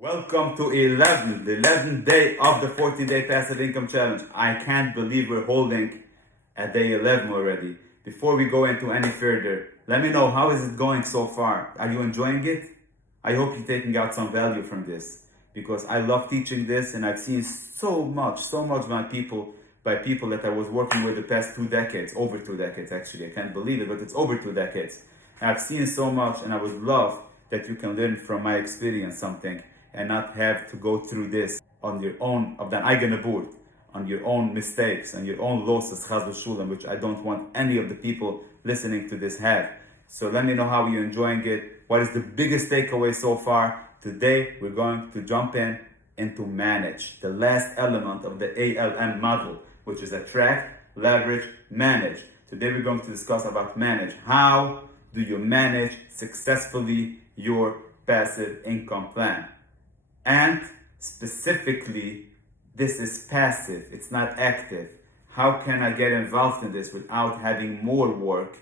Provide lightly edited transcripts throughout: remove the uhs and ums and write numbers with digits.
Welcome to the 11th day of the 14-day passive income challenge. I can't believe we're holding at day 11 already. Before we go into any further, let me know, how is it going so far? Are you enjoying it? I hope you're taking out some value from this, because I love teaching this, and I've seen so much by people that I was working with the past 2 decades, over 2 decades actually. I can't believe it, but it's over 2 decades. And I've seen so much, and I would love that you can learn from my experience something and not have to go through this on your own, of the eigene Boot, on your own mistakes and your own losses, chas v'shulam, which I don't want any of the people listening to this have. So let me know how you're enjoying it. What is the biggest takeaway so far? Today, we're going to jump into manage, the last element of the ALM model, which is attract, leverage, manage. Today, we're going to discuss about manage. How do you manage successfully your passive income plan? And specifically, this is passive, it's not active. How can I get involved in this without having more work?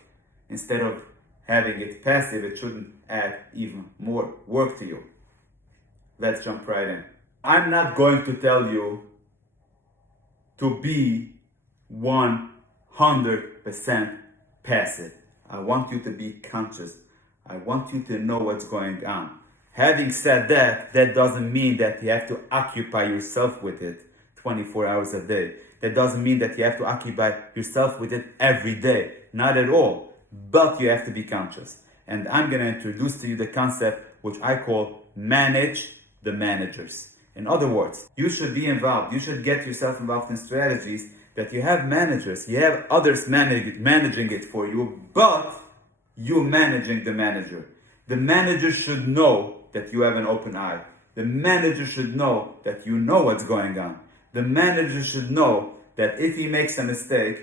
Instead of having it passive, it shouldn't add even more work to you. Let's jump right in. I'm not going to tell you to be 100% passive. I want you to be conscious. I want you to know what's going on. Having said that, that doesn't mean that you have to occupy yourself with it 24 hours a day. That doesn't mean that you have to occupy yourself with it every day. Not at all. But you have to be conscious. And I'm going to introduce to you the concept which I call manage the managers. In other words, you should be involved. You should get yourself involved in strategies that you have managers. You have others managing it for you, but you managing the manager. The manager should know that you have an open eye. The manager should know that you know what's going on. The manager should know that if he makes a mistake,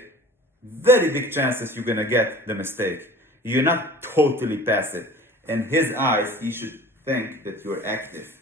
very big chances you're going to get the mistake. You're not totally passive. In his eyes, he should think that you're active.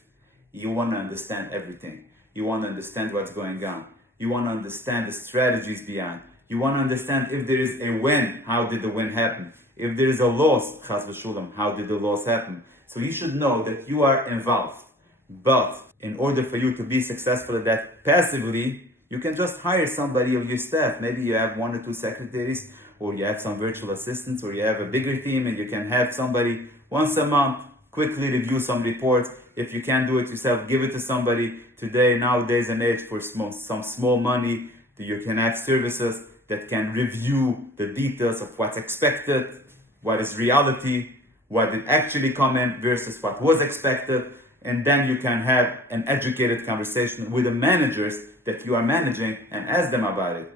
You want to understand everything. You want to understand what's going on. You want to understand the strategies behind. You want to understand if there is a win, how did the win happen? If there is a loss, chas v'shulam, how did the loss happen? So you should know that you are involved. But in order for you to be successful at that passively, you can just hire somebody of your staff. Maybe you have 1 or 2 secretaries, or you have some virtual assistants, or you have a bigger team, and you can have somebody once a month quickly review some reports. If you can't do it yourself, give it to somebody. Today, nowadays and age, for some small money, you can have services that can review the details of what's expected, what is reality, what did actually come in versus what was expected, and then you can have an educated conversation with the managers that you are managing and ask them about it.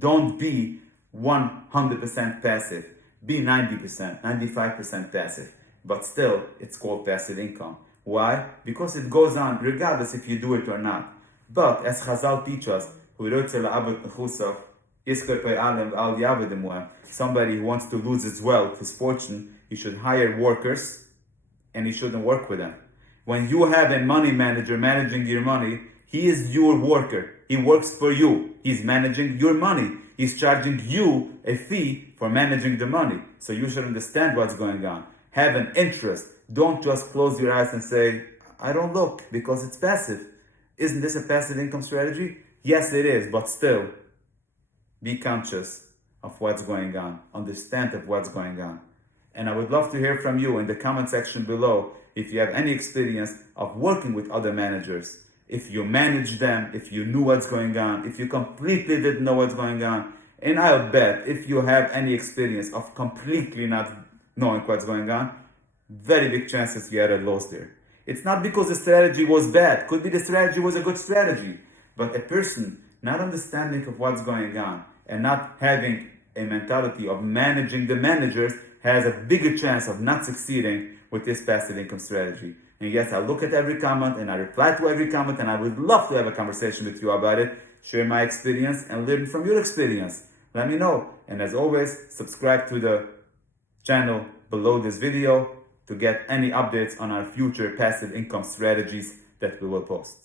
Don't be 100% passive. Be 90%, 95% passive. But still, it's called passive income. Why? Because it goes on regardless if you do it or not. But as Chazal teach us, somebody who wants to lose his wealth, his fortune, he should hire workers and he shouldn't work with them. When you have a money manager managing your money, he is your worker. He works for you. He's managing your money. He's charging you a fee for managing the money. So you should understand what's going on. Have an interest. Don't just close your eyes and say, I don't look because it's passive. Isn't this a passive income strategy? Yes, it is, but still, be conscious of what's going on. Understand of what's going on. And I would love to hear from you in the comment section below if you have any experience of working with other managers. If you manage them, if you knew what's going on, if you completely didn't know what's going on. And I'll bet if you have any experience of completely not knowing what's going on, very big chances you had a loss there. It's not because the strategy was bad. Could be the strategy was a good strategy. But a person not understanding of what's going on and not having a mentality of managing the managers has a bigger chance of not succeeding with this passive income strategy. And yes, I look at every comment and I reply to every comment, and I would love to have a conversation with you about it, share my experience and learn from your experience. Let me know. And as always, subscribe to the channel below this video to get any updates on our future passive income strategies that we will post.